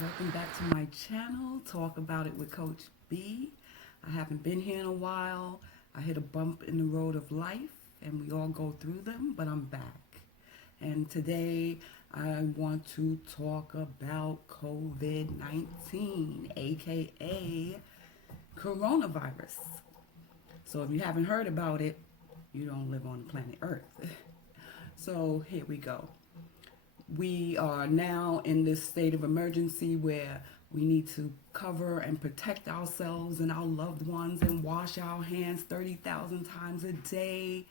Welcome back to my channel, Talk About It with Coach B. I haven't been here in a while. I hit a bump in the road of life, and we all go through them, but I'm back. And today I want to talk about COVID-19, aka coronavirus. So if you haven't heard about it, you don't live on planet Earth. So here we go. We are now in this state of emergency where we need to cover and protect ourselves and our loved ones and wash our hands 30,000 times a day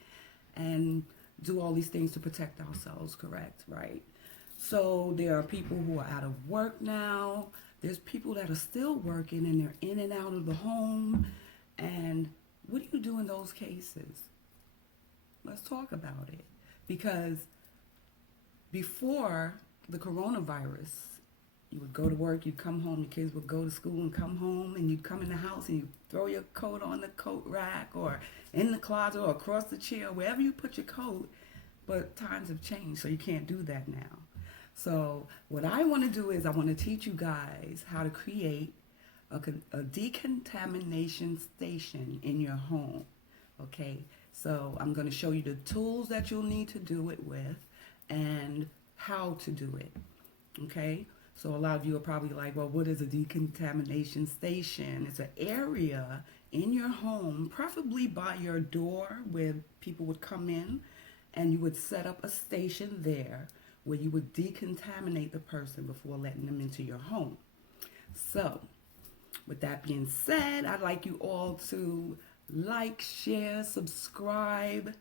and do all these things to protect ourselves, correct? Right? So there are people who are out of work now. There's people that are still working and they're in and out of the home. And what do you do in those cases? Let's talk about it. Because before the coronavirus, you would go to work, you'd come home, your kids would go to school and come home, and you'd come in the house and you'd throw your coat on the coat rack or in the closet or across the chair, wherever you put your coat. But times have changed, so you can't do that now. So what I want to do is I want to teach you guys how to create a decontamination station in your home. Okay, so I'm going to show you the tools that you'll need to do it with and how to do it. Okay, so a lot of you are probably like, well, what is a decontamination station? It's an area in your home, preferably by your door, where people would come in, and you would set up a station there where you would decontaminate the person before letting them into your home. So with that being said, I'd like you all to like, share, subscribe,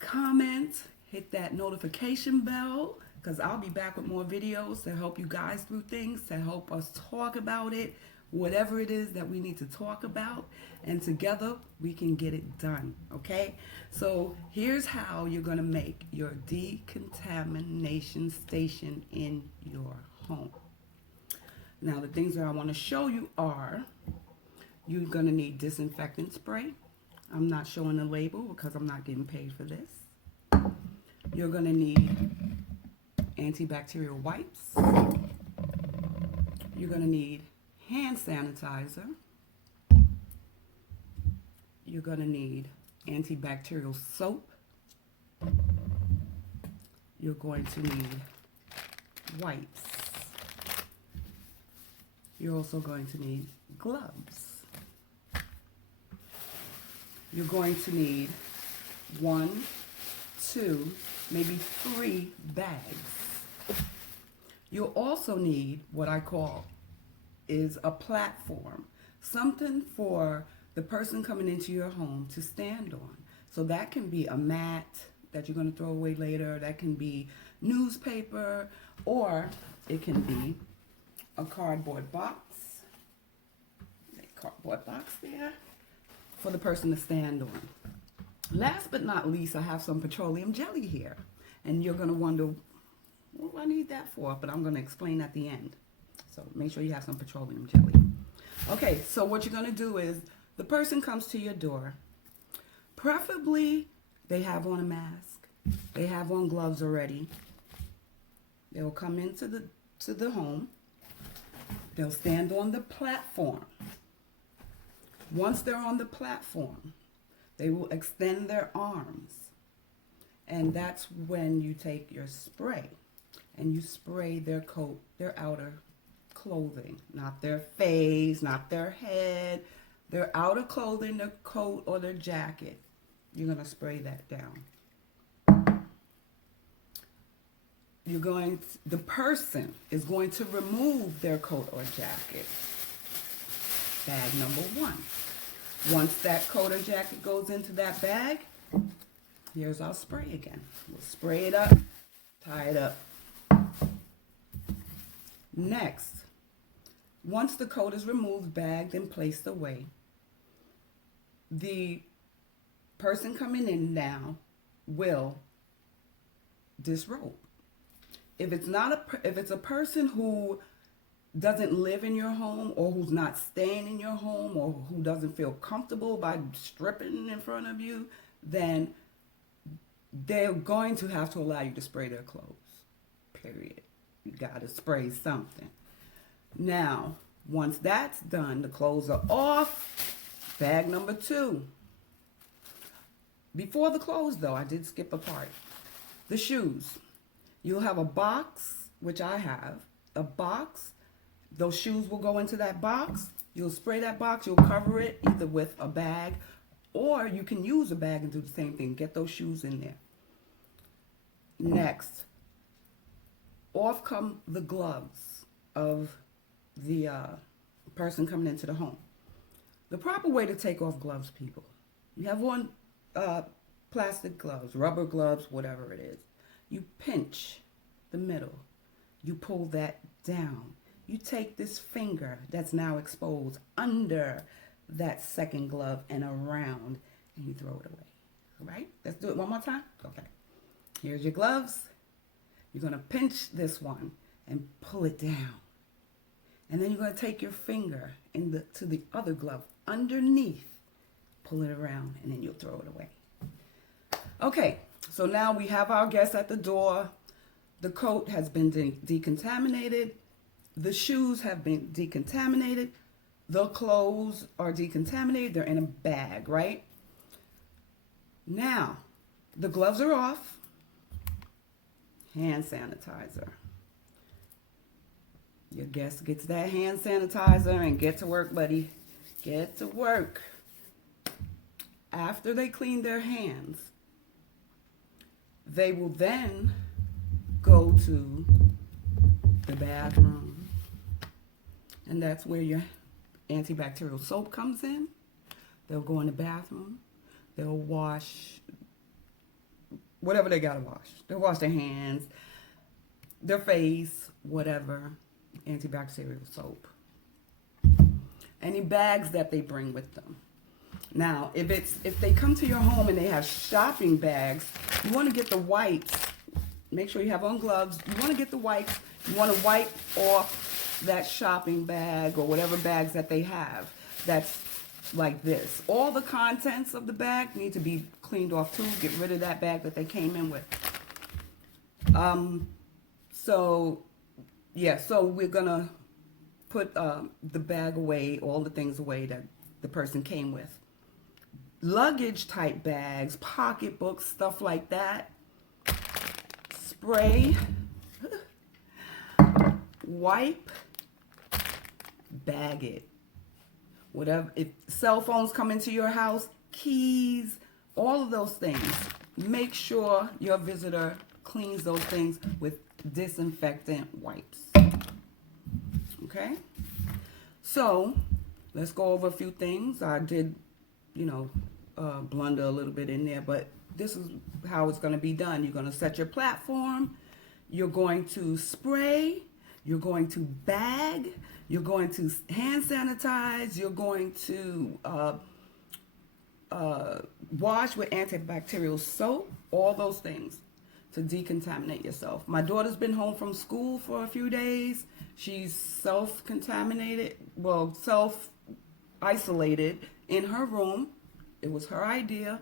comment, hit that notification bell, because I'll be back with more videos to help you guys through things, to help us talk about it, whatever it is that we need to talk about, and together we can get it done, okay? So here's how you're going to make your decontamination station in your home. Now, the things that I want to show you are, you're going to need disinfectant spray. I'm not showing the label because I'm not getting paid for this. You're going to need antibacterial wipes. You're going to need hand sanitizer. You're going to need antibacterial soap. You're going to need wipes. You're also going to need gloves. You're going to need 1, 2, maybe 3 bags. You'll also need what I call is a platform, something for the person coming into your home to stand on. So that can be a mat that you're going to throw away later, that can be newspaper, or it can be a cardboard box. Cardboard box there for the person to stand on. Last but not least, I have some petroleum jelly here. And you're going to wonder, what do I need that for? But I'm going to explain at the end. So make sure you have some petroleum jelly. Okay, so what you're going to do is, the person comes to your door. Preferably, they have on a mask. They have on gloves already. They'll come into the home. They'll stand on the platform. Once they're on the platform, they will extend their arms. And that's when you take your spray and you spray their coat, their outer clothing, not their face, not their head, their outer clothing, their coat or their jacket. You're going to spray that down. The person is going to remove their coat or jacket. Bag number 1. Once that coat or jacket goes into that bag, here's our spray again. We'll spray it up, tie it up. Next, once the coat is removed, bagged, and placed away, the person coming in now will disrobe. If it's a person who doesn't live in your home, or who's not staying in your home, or who doesn't feel comfortable by stripping in front of you, then they're going to have to allow you to spray their clothes. Period. You got to spray something. Now, once that's done, the clothes are off. Bag number 2. Before the clothes, though, I did skip a part. The shoes. You'll have a box, which I have, a box. Those shoes will go into that box. You'll spray that box. You'll cover it either with a bag, or you can use a bag and do the same thing. Get those shoes in there. Next, off come the gloves of the person coming into the home. The proper way to take off gloves, people. You have on plastic gloves, rubber gloves, whatever it is. You pinch the middle. You pull that down. You take this finger that's now exposed under that second glove and around, and you throw it away. All right? Let's do it one more time. Okay. Here's your gloves. You're going to pinch this one and pull it down. And then you're going to take your finger to the other glove underneath, pull it around, and then you'll throw it away. Okay, so now we have our guest at the door. The coat has been decontaminated. The shoes have been decontaminated. The clothes are decontaminated. They're in a bag, right? Now, the gloves are off. Hand sanitizer. Your guest gets that hand sanitizer and get to work, buddy. Get to work. After they clean their hands, they will then go to the bathroom. And that's where your antibacterial soap comes in. They'll go in the bathroom. They'll wash whatever they gotta wash. They'll wash their hands, their face, whatever, antibacterial soap. Any bags that they bring with them. Now, if they come to your home and they have shopping bags, you want to get the wipes. Make sure you have on gloves. You want to get the wipes. You want to wipe off that shopping bag or whatever bags that they have. That's like this. All the contents of the bag need to be cleaned off too. Get rid of that bag that they came in with. So we're gonna put the bag away, all the things away that the person came with. Luggage type bags, pocketbooks, stuff like that. Spray, wipe, bag it. Whatever, if cell phones come into your house, keys, all of those things. Make sure your visitor cleans those things with disinfectant wipes. Okay? So, let's go over a few things. I did, blunder a little bit in there, but this is how it's going to be done. You're going to set your platform. You're going to spray. You're going to bag. You're going to hand sanitize. You're going to wash with antibacterial soap. All those things to decontaminate yourself. My daughter's been home from school for a few days. She's self-isolated in her room. It was her idea.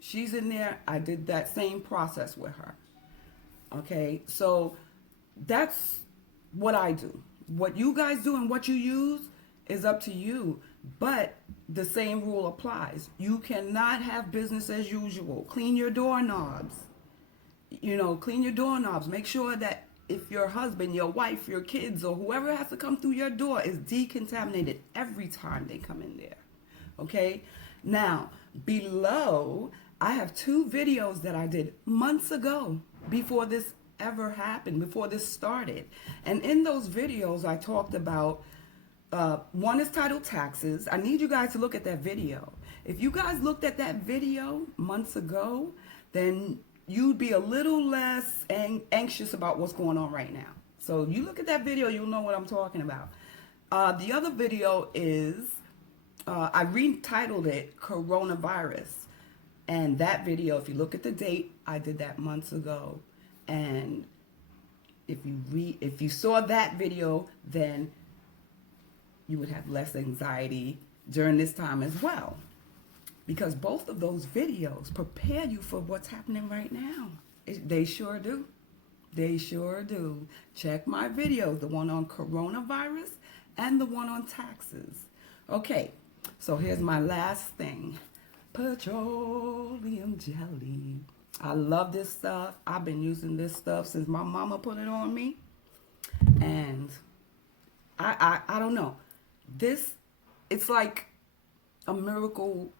She's in there. I did that same process with her. Okay, so that's what I do. What you guys do and what you use is up to you, but the same rule applies. You cannot have business as usual. Clean your doorknobs. Clean your doorknobs. Make sure that if your husband, your wife, your kids, or whoever has to come through your door is decontaminated every time they come in there. Okay? Now, below, I have 2 videos that I did months ago before this ever happened, before this started. And in those videos, I talked about, one is titled Taxes. I need you guys to look at that video. If you guys looked at that video months ago, then you'd be a little less anxious about what's going on right now. So if you look at that video, you'll know what I'm talking about. The other video is, I retitled it Coronavirus. And that video, if you look at the date, I did that months ago. And if you saw that video, then you would have less anxiety during this time as well. Because both of those videos prepare you for what's happening right now. They sure do. They sure do. Check my videos, the one on coronavirus and the one on taxes. Okay, so here's my last thing. Petroleum jelly. I love this stuff. I've been using this stuff since my mama put it on me. And I don't know. It's like a miracle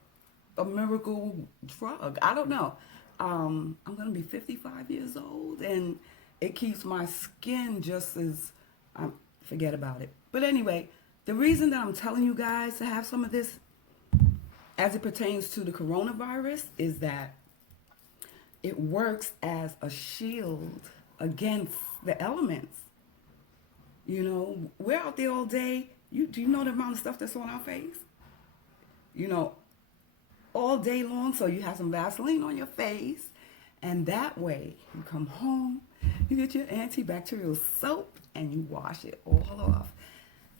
drug. I don't know. I'm gonna be 55 years old, and it keeps my skin just as forget about it. But anyway, the reason that I'm telling you guys to have some of this as it pertains to the coronavirus is that it works as a shield against the elements. You know, we're out there all day. Do you know the amount of stuff that's on our face? You know, all day long. So you have some Vaseline on your face, and that way you come home, you get your antibacterial soap, and you wash it all off.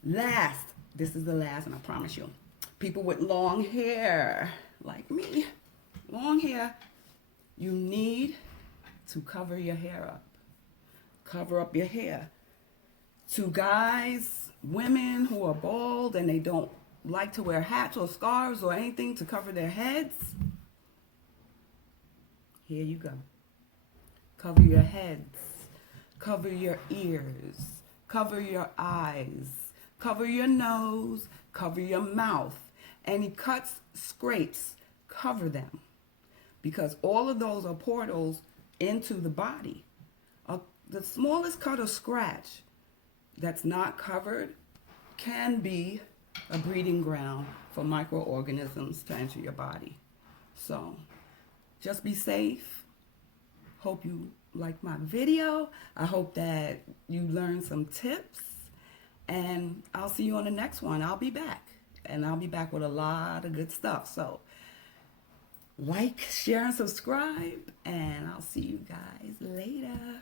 This is the last, and I promise you, people with long hair, like me, long hair, you need to cover your hair up. Cover up your hair. To guys, women who are bald and they don't like to wear hats or scarves or anything to cover their heads, here you go. Cover your heads. Cover your ears. Cover your eyes. Cover your nose. Cover your mouth. Any cuts, scrapes, cover them. Because all of those are portals into the body. The smallest cut or scratch that's not covered can be a breeding ground for microorganisms to enter your body. So just be safe. Hope you like my video. I hope that you learned some tips, and I'll see you on the next one. I'll be back, and I'll be back with a lot of good stuff. So like, share, and subscribe, and I'll see you guys later.